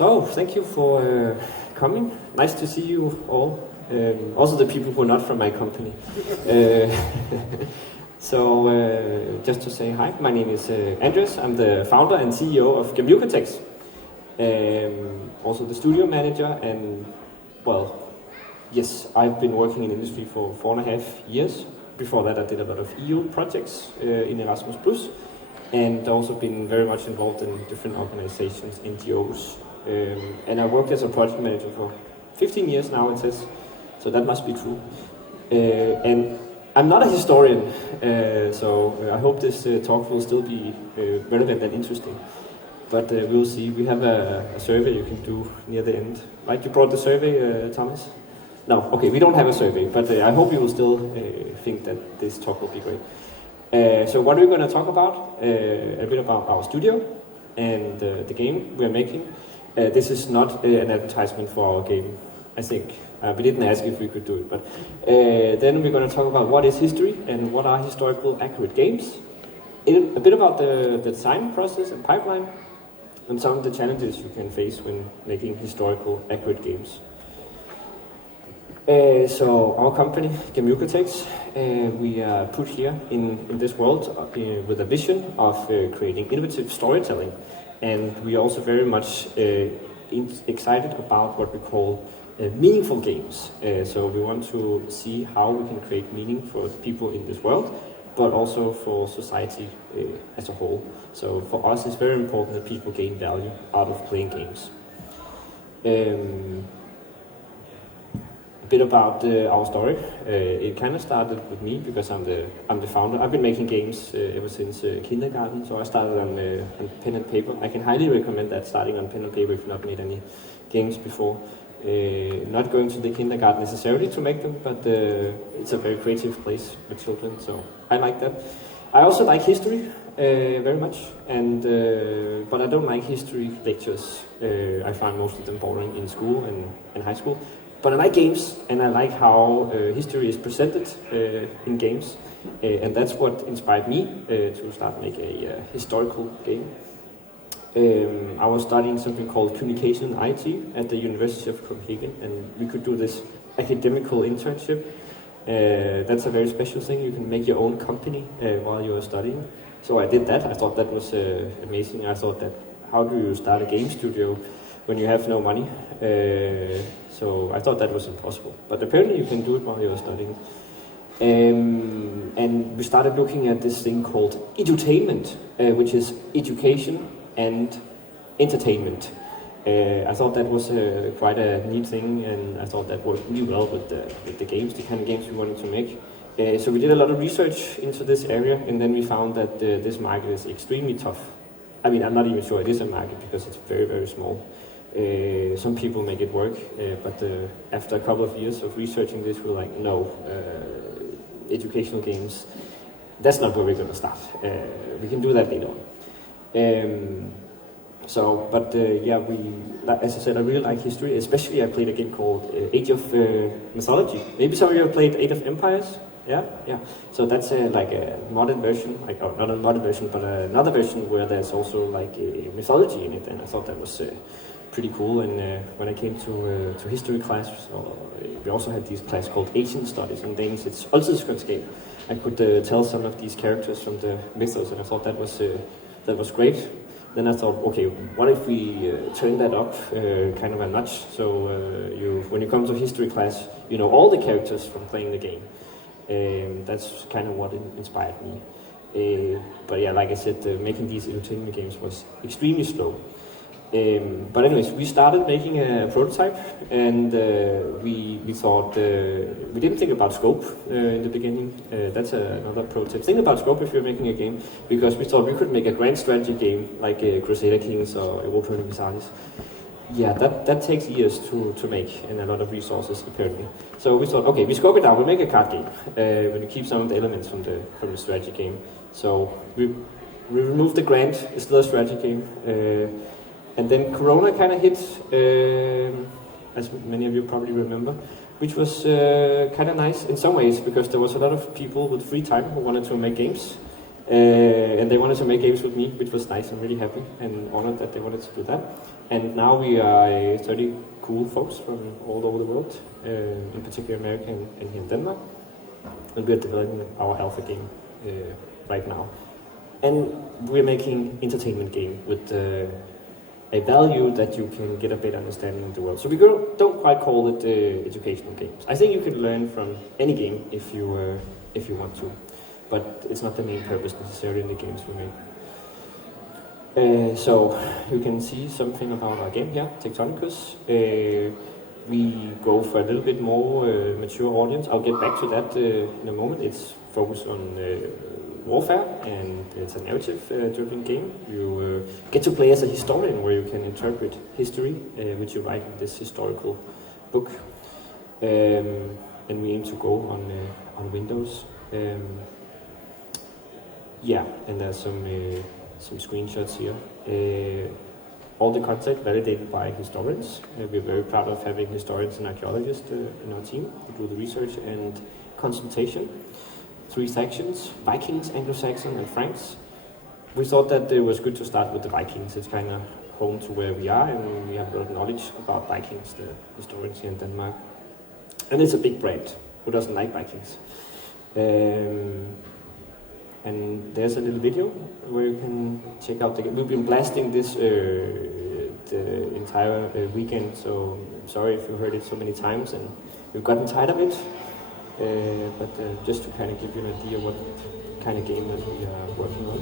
So, thank you for coming. Nice to see you all. Also the people who are not from my company. Just to say hi, my name is Andreas. I'm the founder and CEO of GAMUCATES. Also the studio manager, and well, yes, I've been working in industry for 4.5 years. Before that I did a lot of EU projects in Erasmus+, and also been very much involved in different organizations, NGOs. And I worked as a project manager for 15 years now, it says, so that must be true. And I'm not a historian, so I hope this talk will still be relevant and interesting. But we'll see. We have a survey you can do near the end. Right, you brought the survey, Thomas? No, okay, we don't have a survey, but I hope you will still think that this talk will be great. So what are we going to talk about? A bit about our studio and the game we're making. This is not an advertisement for our game, I think. We didn't ask if we could do it, but then we're going to talk about what is history and what are historical accurate games. A bit about the design process and pipeline, and some of the challenges you can face when making historical accurate games. So our company, GAMUCATES, we are put here in this world with a vision of creating innovative storytelling, and we are also very much excited about what we call meaningful games. So we want to see how we can create meaning for people in this world, but also for society as a whole. So for us it's very important that people gain value out of playing games. Bit about our story. It kind of started with me because I'm the founder. I've been making games ever since kindergarten, so I started on pen and paper. I can highly recommend that, starting on pen and paper if you've not made any games before. Not going to the kindergarten necessarily to make them, but it's a very creative place with children, so I like that. I also like history very much, and but I don't like history lectures. I find most of them boring in school and high school. But I like games, and I like how history is presented in games, and that's what inspired me to start making a historical game. I was studying something called Communication and IT at the University of Copenhagen, and we could do this academical internship. That's a very special thing. You can make your own company while you're studying. So I did that. I thought that was amazing. I thought that, how do you start a game studio when you have no money? So I thought that was impossible, but apparently you can do it while you're studying. And we started looking at this thing called edutainment, which is education and entertainment. I thought that was quite a neat thing, and I thought that worked really well with the games, the kind of games we wanted to make. So we did a lot of research into this area, and then we found that this market is extremely tough. I mean, I'm not even sure it is a market because it's very, very small. Some people make it work, but after a couple of years of researching this, we're like, no, educational games, that's not where we're going to start. We can do that later on. As I said, I really like history, especially I played a game called Age of Mythology. Maybe some of you have played Age of Empires? Yeah. So that's like a modern version, not a modern version, but another version where there's also like a mythology in it, and I thought that was pretty cool. And when I came to history class, we also had this class called Asian Studies, and Danish it's oldtidskundskab. I could tell some of these characters from the mythos, and I thought that was great. Then I thought, okay, what if we turn that up kind of a notch? So when you come to history class, you know all the characters from playing the game. That's kind of what inspired me. But yeah, like I said, making these entertainment games was extremely slow. But anyways, we started making a prototype, and we thought, we didn't think about scope in the beginning. That's another pro tip. Think about scope if you're making a game, because we thought we could make a grand strategy game like Crusader Kings or Europa Universalis. Yeah, that takes years to make, and a lot of resources apparently. So we thought, okay, we scope it down, we'll make a card game, when we keep some of the elements from the strategy game. So we removed the grand, it's still a strategy game. And then Corona kind of hit, as many of you probably remember, which was kind of nice in some ways, because there was a lot of people with free time who wanted to make games. And they wanted to make games with me, which was nice. I'm really happy and honored that they wanted to do that. And now we are 30 cool folks from all over the world, in particular America and here in Denmark. And we're developing our alpha game right now. And we're making entertainment game with a value that you can get a better understanding of the world. So we don't quite call it educational games. I think you can learn from any game if you want to, but it's not the main purpose necessarily in the games we make. So you can see something about our game here, Tectonicus. We go for a little bit more mature audience. I'll get back to that in a moment. It's focused on warfare, and it's a narrative-driven game. You get to play as a historian, where you can interpret history, which you write in this historical book. And we aim to go on Windows. Yeah, and there's some screenshots here. All the content validated by historians. We're very proud of having historians and archaeologists in our team to do the research and consultation. 3 sections: Vikings, Anglo-Saxon, and Franks. We thought that it was good to start with the Vikings. It's kind of home to where we are, and we have a lot of knowledge about Vikings, the historians here in Denmark. And it's a big brand. Who doesn't like Vikings? And there's a little video where you can check out the game. We've been blasting this the entire weekend, so I'm sorry if you heard it so many times and you've gotten tired of it. But just to kind of give you an idea what kind of game that we are working on.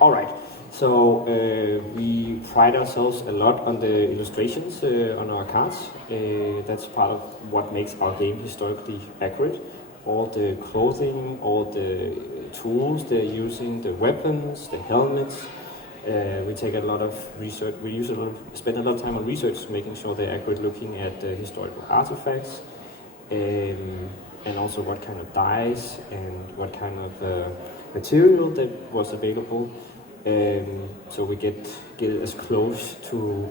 Alright, so we pride ourselves a lot on the illustrations on our cards. That's part of what makes our game historically accurate. All the clothing, all the tools they're using, the weapons, the helmets. We take a lot of research, spend a lot of time on research, making sure they're accurate, looking at historical artifacts, and also what kind of dyes and what kind of material that was available. So we get it as close to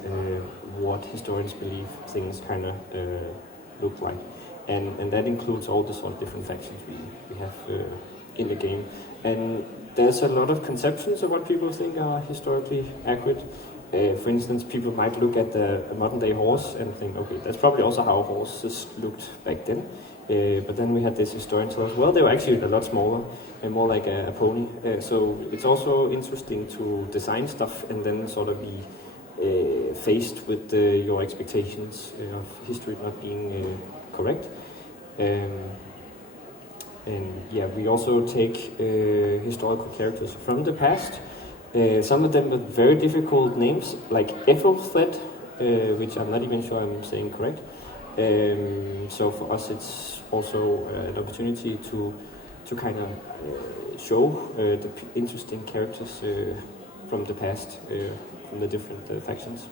what historians believe things kind of look like. And that includes all the sort of different factions we have in the game. And there's a lot of conceptions of what people think are historically accurate. For instance, people might look at a modern day horse and think, okay, that's probably also how horses looked back then. But then we had this historian tell us, well, they were actually a lot smaller and more like a pony. So it's also interesting to design stuff and then sort of be faced with your expectations of history not being correct. And yeah, we also take historical characters from the past. Some of them with very difficult names, like Ethelfled, which I'm not even sure I'm saying correct. So for us, it's also an opportunity to kind of show the interesting characters from the past, from the different factions.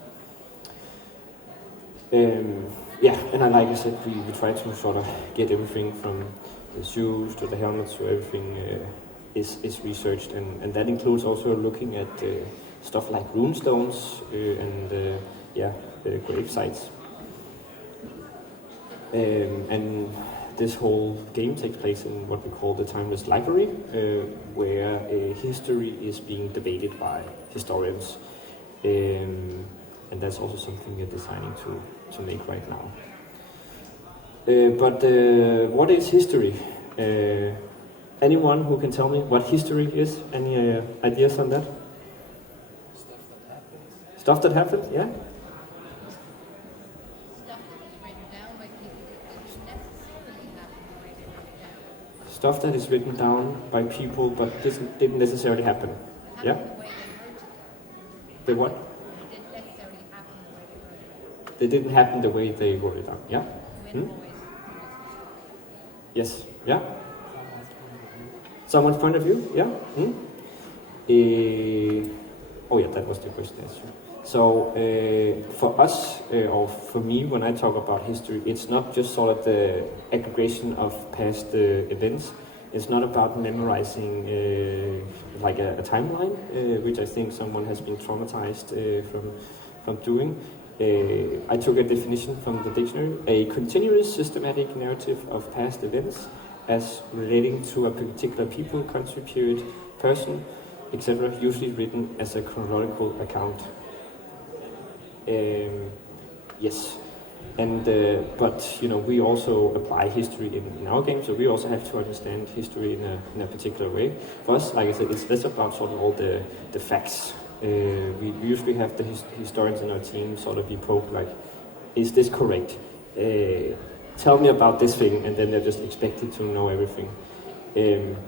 Yeah, and like I said, we try to sort of get everything from the shoes to the helmets to everything is researched, and that includes also looking at stuff like runestones and grave sites. And this whole game takes place in what we call the Timeless Library, where history is being debated by historians. And that's also something we're designing to make right now. But what is history? Anyone who can tell me what history is? Any ideas on that? Stuff that happened, yeah? Stuff that is written down by people but didn't necessarily happen. Yeah? The what? They didn't happen the way they wrote it down. Yeah? Yes. Yeah? Someone's point of view? Yeah? Oh yeah, that was the question. That's true. So for us, or for me, when I talk about history, it's not just sort of the aggregation of past events. It's not about memorizing like a timeline, which I think someone has been traumatized from doing. I took a definition from the dictionary: a continuous systematic narrative of past events as relating to a particular people, country, period, person, etc., usually written as a chronological account. Yes, and but you know, we also apply history in our game, so we also have to understand history in a particular way. For us, like I said, it's less about sort of all the facts. We usually have the historians in our team sort of be poked like, is this correct? Tell me about this thing, and then they're just expected to know everything.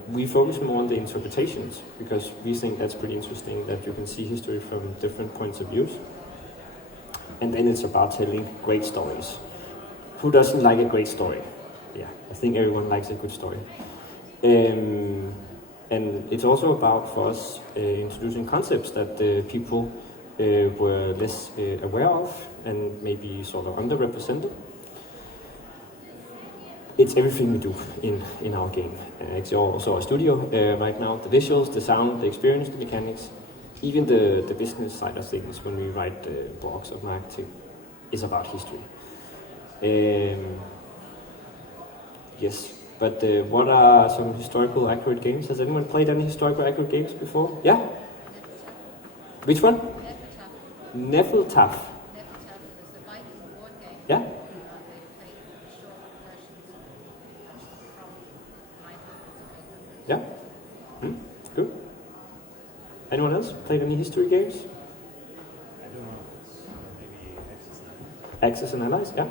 We focus more on the interpretations because we think that's pretty interesting, that you can see history from different points of view. And then it's about telling great stories. Who doesn't like a great story? Yeah, I think everyone likes a good story. And it's also about, for us, introducing concepts that people were less aware of and maybe sort of underrepresented. It's everything we do in our game. It's also our studio right now. The visuals, the sound, the experience, the mechanics, even the business side of things when we write blogs of marketing is about history. Yes, but what are some historical accurate games? Has anyone played any historical accurate games before? Yeah? Which one? Nefeltaf. Yeah? Yeah? Good. Anyone else played any history games? I don't know. Maybe Axis and Allies, yeah.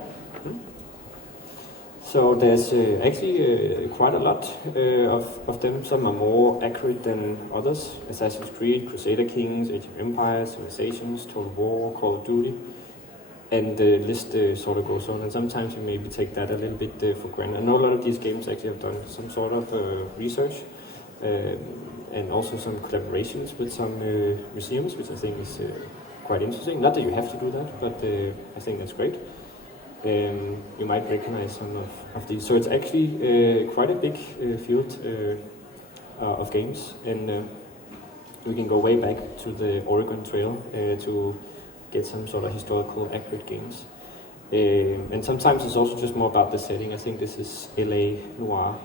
So there's actually quite a lot of them. Some are more accurate than others. Assassin's Creed, Crusader Kings, Age of Empires, Civilizations, Total War, Call of Duty. And the list sort of goes on. And sometimes you maybe take that a little bit for granted. I know a lot of these games actually have done some sort of research. And also some collaborations with some museums, which I think is quite interesting. Not that you have to do that, but I think that's great. You might recognize some of these. So it's actually quite a big field of games, and we can go way back to the Oregon Trail to get some sort of historical accurate games. And sometimes it's also just more about the setting. I think this is LA Noir.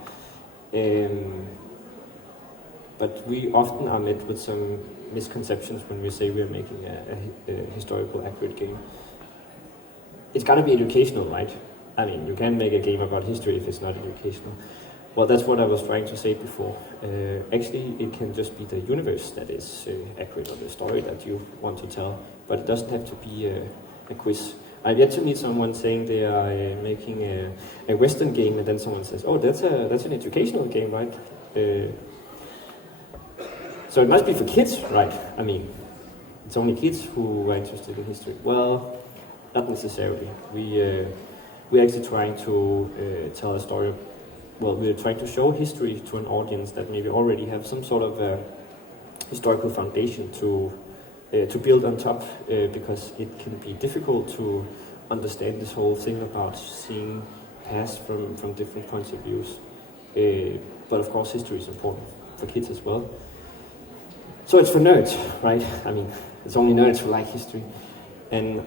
But we often are met with some misconceptions when we say we are making a historical accurate game. It's gotta be educational, right? I mean, you can't make a game about history if it's not educational. Well, that's what I was trying to say before. Actually, it can just be the universe that is accurate, or the story that you want to tell, but it doesn't have to be a quiz. I've yet to meet someone saying they are making a Western game, and then someone says, "Oh, that's an educational game, right?" So it must be for kids, right? I mean, it's only kids who are interested in history. Well, not necessarily. We're actually trying to tell a story. Well, we're trying to show history to an audience that maybe already have some sort of historical foundation to build on top, because it can be difficult to understand this whole thing about seeing past from different points of views. But of course history is important for kids as well. So it's for nerds, right? I mean, it's only nerds who like history. And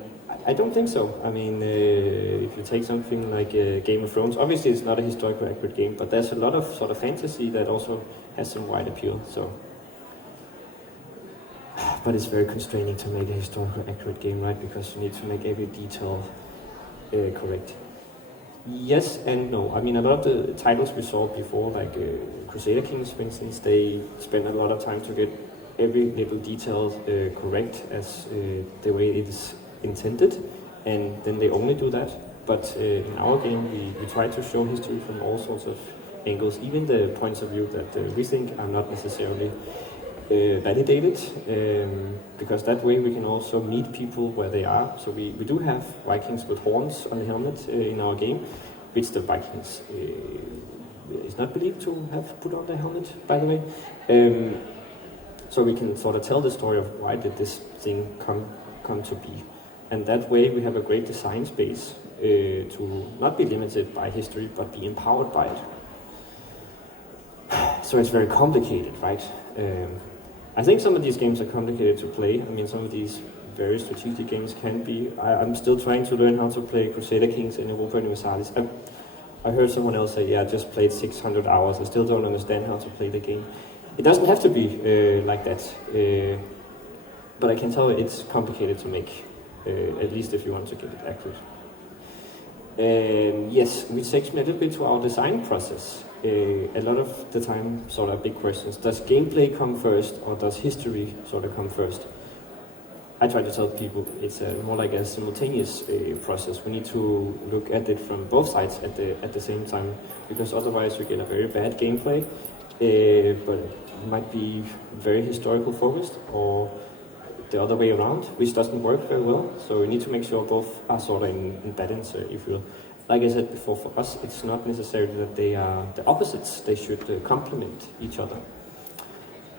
I don't think so. I mean, if you take something like Game of Thrones, obviously it's not a historically accurate game, but there's a lot of sort of fantasy that also has some wide appeal. So, but it's very constraining to make a historically accurate game, right? Because you need to make every detail correct. Yes and no. I mean, a lot of the titles we saw before, like Crusader Kings, for instance, they spend a lot of time to get every little detail correct as the way it is intended, and then they only do that. But in our game, we try to show history from all sorts of angles, even the points of view that we think are not necessarily validated, because that way we can also meet people where they are. So we do have Vikings with horns on the helmet in our game, which the Vikings is not believed to have put on their helmet, by the way. So we can sort of tell the story of why did this thing come to be. And that way we have a great design space to not be limited by history, but be empowered by it. So it's very complicated, right? I think some of these games are complicated to play. I mean, some of these very strategic games can be. I'm still trying to learn how to play Crusader Kings and Europa Universalis. I heard someone else say, yeah, I just played 600 hours. I still don't understand how to play the game. It doesn't have to be like that. But I can tell it's complicated to make, at least if you want to get it accurate. Yes, which takes me a little bit to our design process. A lot of the time, sort of big questions. Does gameplay come first, or does history sort of come first? I try to tell people it's more like a simultaneous process. We need to look at it from both sides at the same time, because otherwise you get a very bad gameplay, but it might be very historical focused, or the other way around, which doesn't work very well. So we need to make sure both are sort of in balance, if you will. Like I said before, for us, it's not necessarily that they are the opposites. They should complement each other.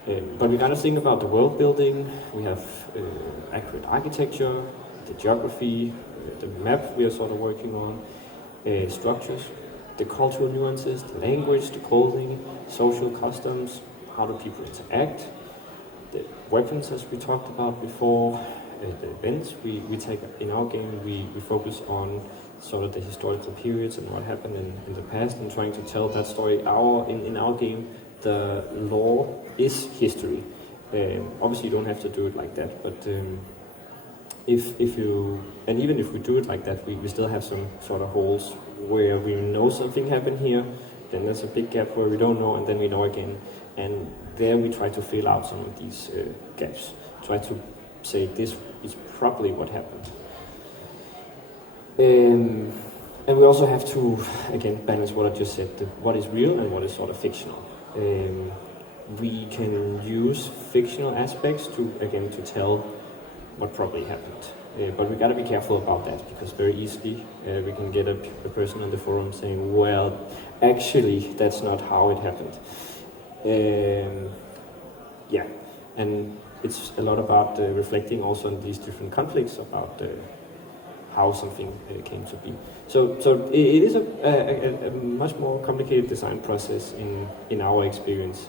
But we gotta think about the world building. We have accurate architecture, the geography, the map we are sort of working on, structures, the cultural nuances, the language, the clothing, social customs, how do people interact, the weapons as we talked about before, the events we take in our game. We focus on sort of the historical periods and what happened in the past, and trying to tell that story. In our game, the lore is history. Obviously, you don't have to do it like that, but even if we do it like that, we still have some sort of holes where we know something happened here, then there's a big gap where we don't know, and then we know again. And there we try to fill out some of these gaps. Try to say this is probably what happened. And we also have to, again, balance what I just said, what is real and what is sort of fictional. We can use fictional aspects to tell what probably happened. But we gotta be careful about that, because very easily we can get a person on the forum saying, well, actually, that's not how it happened. Yeah, and it's a lot about reflecting also on these different conflicts about how something came to be. So it is a much more complicated design process in our experience.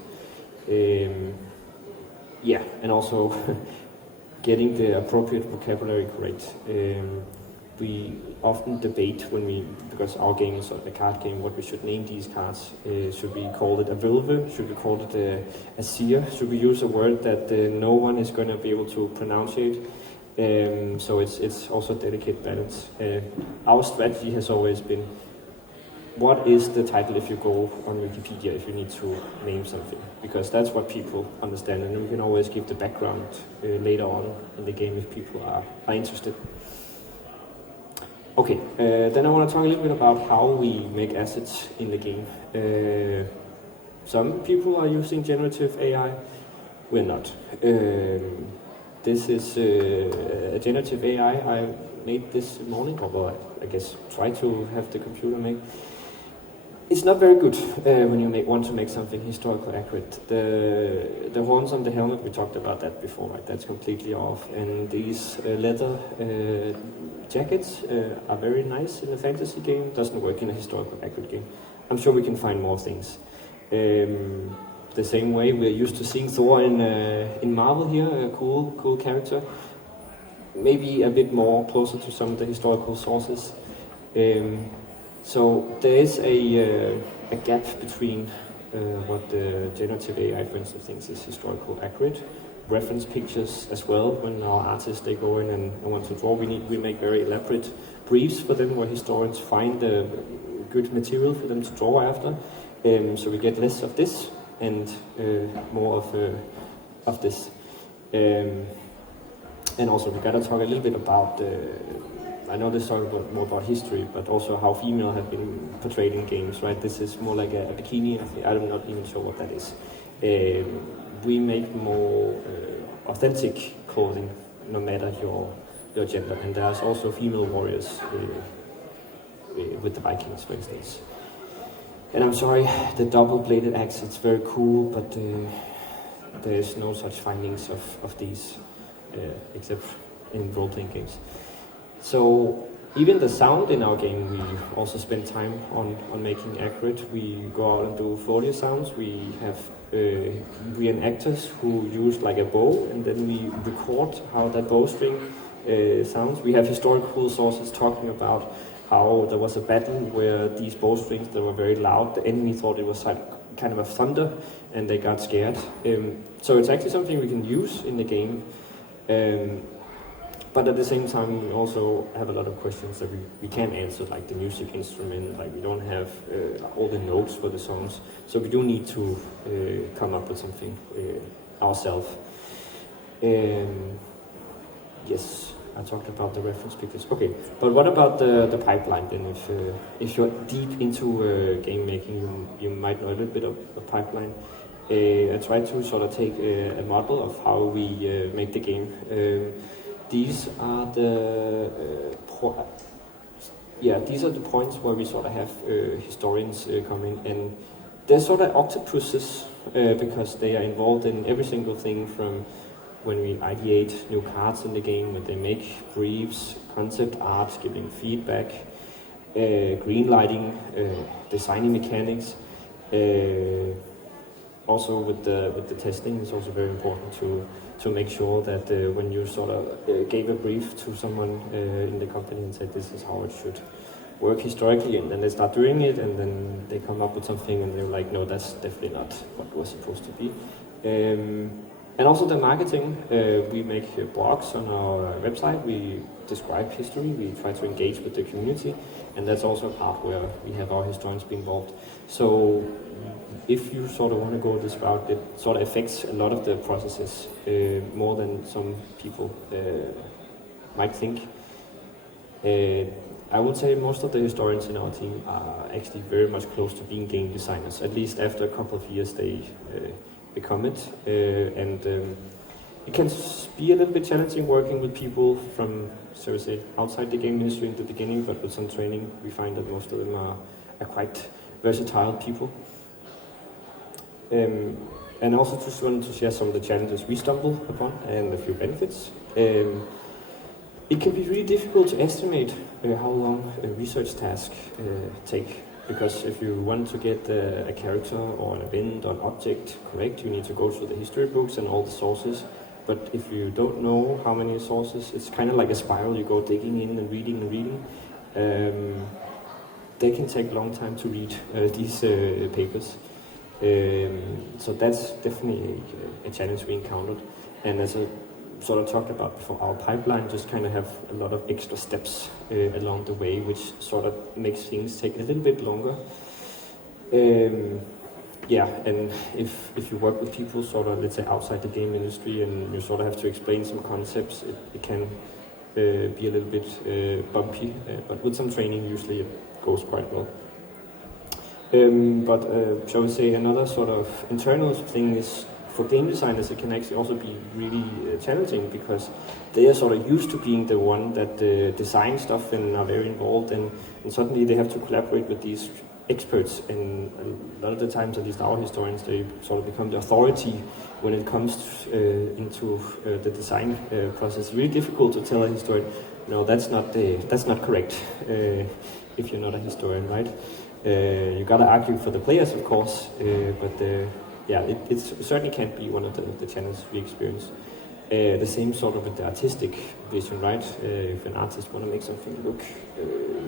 Yeah, and also getting the appropriate vocabulary correct. We often debate because our game is a card game, what we should name these cards. Should we call it a Vilve? Should we call it a seer? Should we use a word that no one is going to be able to pronunciate? So it's also a delicate balance. Our strategy has always been, what is the title if you go on Wikipedia, if you need to name something? Because that's what people understand, and we can always give the background later on in the game if people are interested. Okay, then I want to talk a little bit about how we make assets in the game. Some people are using generative AI, we're not. This is a generative AI I made this morning, or I guess try to have the computer make. It's not very good when you want to make something historically accurate. The horns on the helmet, we talked about that before, right? That's completely off. And these leather jackets are very nice in a fantasy game, doesn't work in a historically accurate game. I'm sure we can find more things. The same way we're used to seeing Thor in Marvel here, a cool character. Maybe a bit more closer to some of the historical sources. So there is a gap between what the generative AI, for instance, thinks is historical accurate. Reference pictures as well. When our artists they go in and want to draw, we make very elaborate briefs for them where historians find good material for them to draw after. So we get less of this and more of this. And also we gotta talk a little bit about. I know this talk more about history, but also how female have been portrayed in games, right? This is more like a bikini. I'm not even sure what that is. We make more authentic clothing, no matter your gender. And there's also female warriors with the Vikings, for instance. And I'm sorry, the double-bladed axe, it's very cool, but there's no such findings of these, except in role-playing games. So even the sound in our game, we also spend time on making accurate. We go out and do Foley sounds. We have reenactors who use like a bow, and then we record how that bowstring sounds. We have historical sources talking about how there was a battle where these bowstrings that were very loud, the enemy thought it was like kind of a thunder, and they got scared. So it's actually something we can use in the game. But at the same time, we also have a lot of questions that we can't answer, like the music instrument, like we don't have all the notes for the songs. So we do need to come up with something ourselves. Yes, I talked about the reference pictures. Okay, but what about the pipeline then? If you're deep into game making, you might know a little bit of the pipeline. I tried to sort of take a model of how we make the game. These are the points where we sort of have historians come in, and they're sort of octopuses because they are involved in every single thing from when we ideate new cards in the game, when they make briefs, concept art, giving feedback, green lighting, designing mechanics. Also with the testing, it's also very important to make sure that when you sort of gave a brief to someone in the company and said this is how it should work historically, and then they start doing it, and then they come up with something and they're like, no, that's definitely not what it was supposed to be. And also the marketing, we make blogs on our website, we describe history, we try to engage with the community, and that's also a part where we have our historians be involved. So if you sort of want to go this route, it sort of affects a lot of the processes more than some people might think. I would say most of the historians in our team are actually very much close to being game designers. At least after a couple of years they become it. And it can be a little bit challenging working with people from, so to say, outside the game industry in the beginning, but with some training we find that most of them are quite versatile people. And also just wanted to share some of the challenges we stumble upon and a few benefits. It can be really difficult to estimate how long a research task take, because if you want to get a character or an event or an object correct, you need to go through the history books and all the sources. But if you don't know how many sources, it's kind of like a spiral. You go digging in and reading. They can take a long time to read these papers. So that's definitely a challenge we encountered. And as I sort of talked about before, our pipeline just kind of have a lot of extra steps along the way, which sort of makes things take a little bit longer. Yeah, and if you work with people sort of, let's say, outside the game industry, and you sort of have to explain some concepts, it can be a little bit bumpy, but with some training usually it goes quite well. But shall we say another sort of internal thing is, for game designers it can actually also be really challenging, because they are sort of used to being the one that design stuff and are very involved, and suddenly they have to collaborate with these experts, and a lot of the times, at least our historians, they sort of become the authority when it comes into the design process. It's really difficult to tell a historian, no, that's not correct, if you're not a historian, right? You gotta argue for the players, of course, but yeah, it certainly can't be one of the challenges we experience. The same sort of with the artistic vision, right? If an artist want to make something look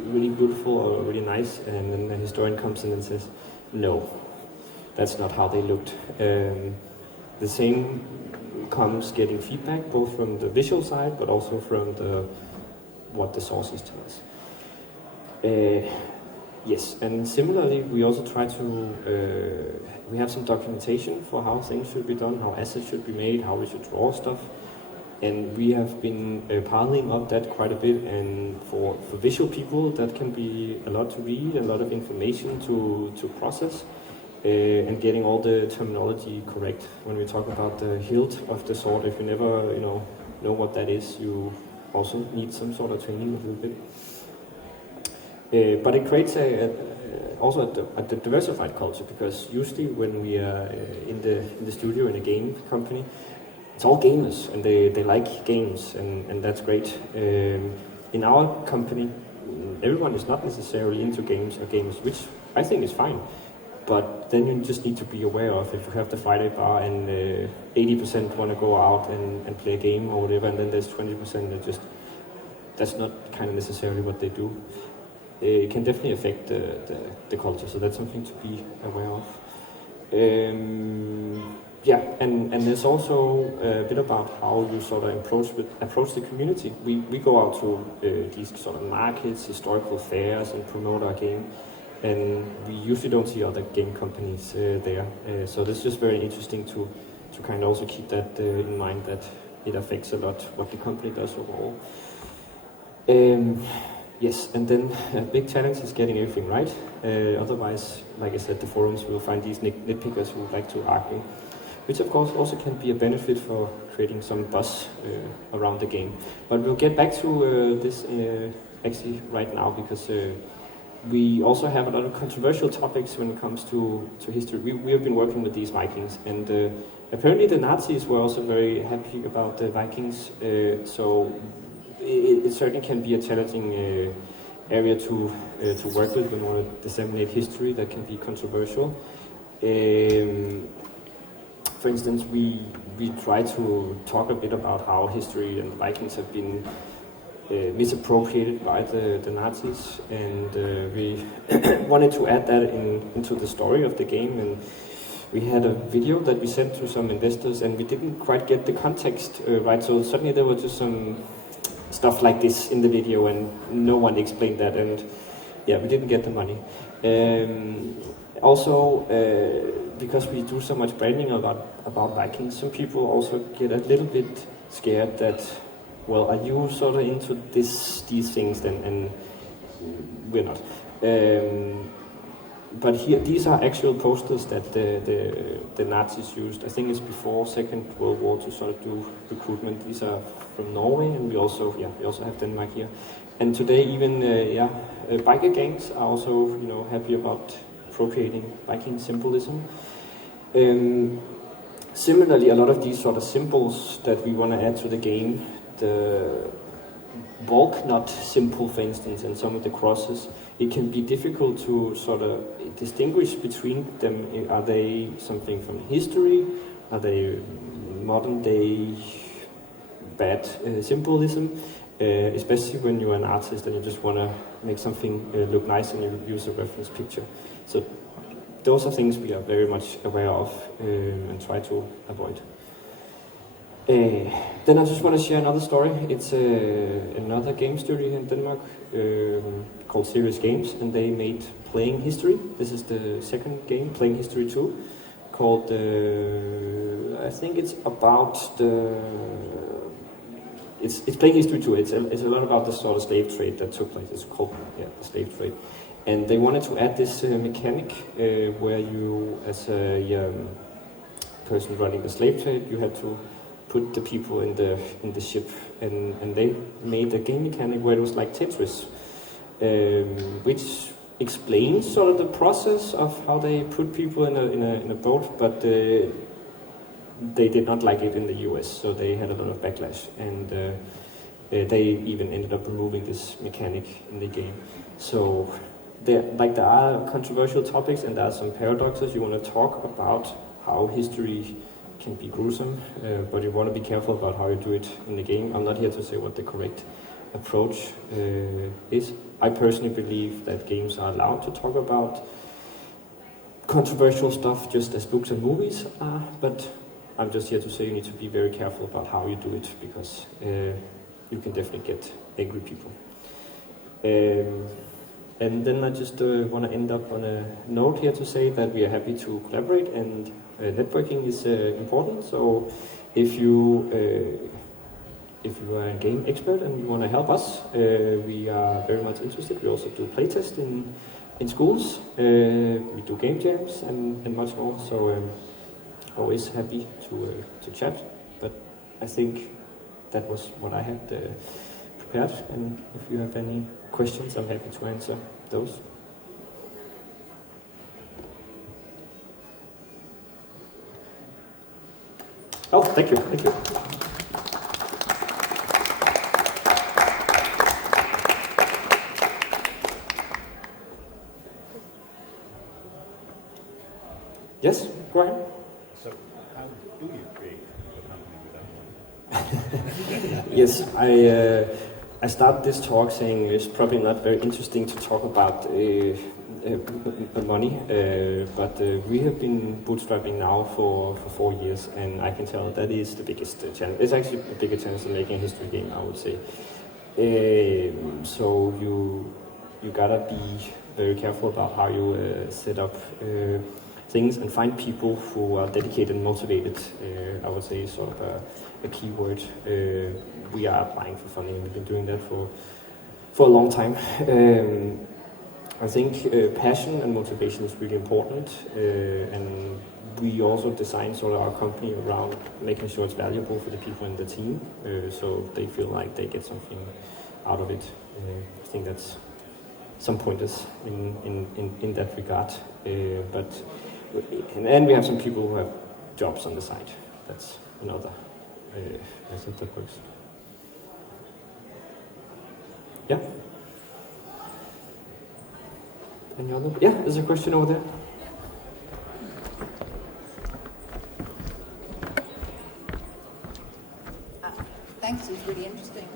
really beautiful or really nice, and then the historian comes in and says, no, that's not how they looked. The same comes getting feedback, both from the visual side, but also from what the sources tell us. Yes, and similarly, we also try to, we have some documentation for how things should be done, how assets should be made, how we should draw stuff. And we have been piling up that quite a bit, and for visual people, that can be a lot to read, a lot of information to process, and getting all the terminology correct. When we talk about the hilt of the sword, if you never know what that is, you also need some sort of training a little bit. But it creates also a diversified culture, because usually when we are in the studio in a game company, it's all gamers and they like games, and that's great. In our company, everyone is not necessarily into games or gamers, which I think is fine. But then you just need to be aware of, if you have the Friday bar and 80% want to go out and play a game or whatever, and then there's 20% that that's not kind of necessarily what they do. It can definitely affect the culture, so that's something to be aware of. Yeah, and there's also a bit about how you sort of approach the community. We go out to these sort of markets, historical fairs, and promote our game, and we usually don't see other game companies there. So this is just very interesting to kind of also keep that in mind, that it affects a lot what the company does overall. Yes, and then a big challenge is getting everything right. Otherwise, like I said, the forums will find these nitpickers who would like to argue, which of course also can be a benefit for creating some buzz around the game. But we'll get back to this actually right now, because we also have a lot of controversial topics when it comes to history. We have been working with these Vikings, and apparently the Nazis were also very happy about the Vikings, so it certainly can be a challenging area to work with when you want to disseminate history that can be controversial. For instance, we try to talk a bit about how history and the Vikings have been misappropriated by the Nazis, and we wanted to add that into the story of the game. And we had a video that we sent to some investors, and we didn't quite get the context right, so suddenly there was just some stuff like this in the video, and no one explained that, and yeah, we didn't get the money. Also, because we do so much branding about Vikings, some people also get a little bit scared that, well, are you sort of into these things then? And we're not. But here, these are actual posters that the Nazis used. I think it's before Second World War to sort of do recruitment. These are from Norway, and we also have Denmark here. And today, even biker gangs are also happy about appropriating Viking symbolism. Similarly, a lot of these sort of symbols that we want to add to the game, the Volknot symbol, for instance, and some of the crosses, it can be difficult to sort of distinguish between them. Are they something from history? Are they modern day bad symbolism? Especially when you're an artist and you just want to make something look nice and you use a reference picture. So those are things we are very much aware of and try to avoid. Then I just want to share another story. It's another game studio in Denmark called Serious Games, and they made Playing History. This is the second game, Playing History 2, called, I think it's about it's Playing History 2. It's a lot about the sort of slave trade that took place. It's called, the slave trade. And they wanted to add this mechanic where you, as a person running the slave trade, you had to put the people in the ship, and they made a game mechanic where it was like Tetris, which explains sort of the process of how they put people in a boat, but they did not like it in the US, so they had a lot of backlash, and they even ended up removing this mechanic in the game. So there are controversial topics and there are some paradoxes. You want to talk about how history can be gruesome, but you want to be careful about how you do it in the game. I'm not here to say what the correct approach is. I personally believe that games are allowed to talk about controversial stuff just as books and movies are, but I'm just here to say you need to be very careful about how you do it, because you can definitely get angry people. And then I just want to end up on a note here to say that we are happy to collaborate, and networking is important. So if you are a game expert and you want to help us, we are very much interested. We also do playtest in schools. We do game jams and much more. So always happy to chat. But I think that was what I had prepared. And if you have any questions, I'm happy to answer those. Oh, thank you. Thank you. Yes, go ahead. So, how do you create a company without one? Yes, I started this talk saying it's probably not very interesting to talk about money, but we have been bootstrapping now for 4 years, and I can tell that is the biggest challenge. It's actually a bigger challenge than making a history game, I would say. So you gotta be very careful about how you set up things and find people who are dedicated and motivated. I would say sort of a key word. We are applying for funding. We've been doing that for a long time. I think passion and motivation is really important, and we also design sort of our company around making sure it's valuable for the people in the team, so they feel like they get something out of it. I think that's some pointers in that regard. And we have some people who have jobs on the side. That's another method that works. Yeah? Any other? Yeah, there's a question over there. Thanks, it's really interesting.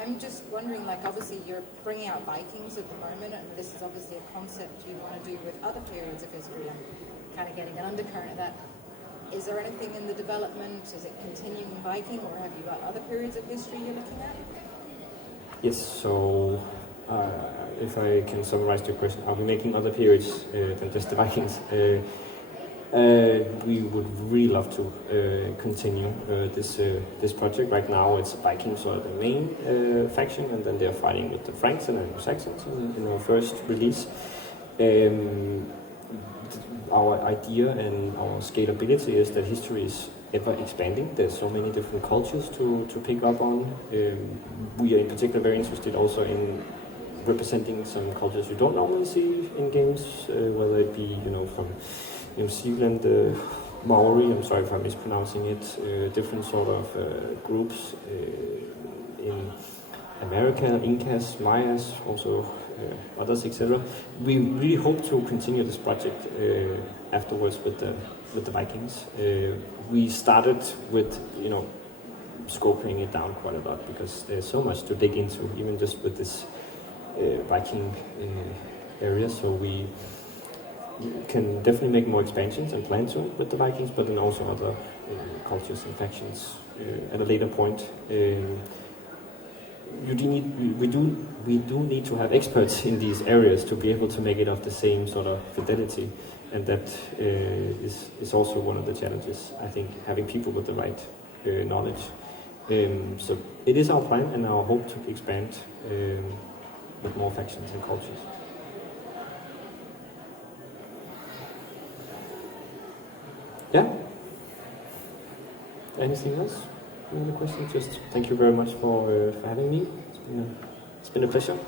I'm just wondering, like, obviously you're bringing out Vikings at the moment, and this is obviously a concept you want to do with other periods of history and kind of getting an undercurrent of that. Is there anything in the development? Is it continuing Viking, or have you got other periods of history you're looking at? Yes, so if I can summarize your question, are we making other periods than just the Vikings? We would really love to continue this project. Right now it's Vikings are the main faction, and then they're fighting with the Franks and Anglo-Saxons in our first release. Our idea and our scalability is that history is ever expanding. There's so many different cultures to pick up on. We are in particular very interested also in representing some cultures you don't normally see in games, whether it be from New Zealand, Maori, I'm sorry if I'm mispronouncing it, different sort of groups in America, Incas, Mayas, also others, etc. We really hope to continue this project afterwards with the Vikings. We started with scoping it down quite a lot, because there's so much to dig into, even just with this Viking area. So we can definitely make more expansions and plan to with the Vikings, but then also other cultures and factions at a later point. We do need to have experts in these areas to be able to make it of the same sort of fidelity, and that is also one of the challenges, I think, having people with the right knowledge. So it is our plan and our hope to expand with more factions and cultures. Yeah? Anything else? Any other questions? Just thank you very much for having me. It's been a pleasure.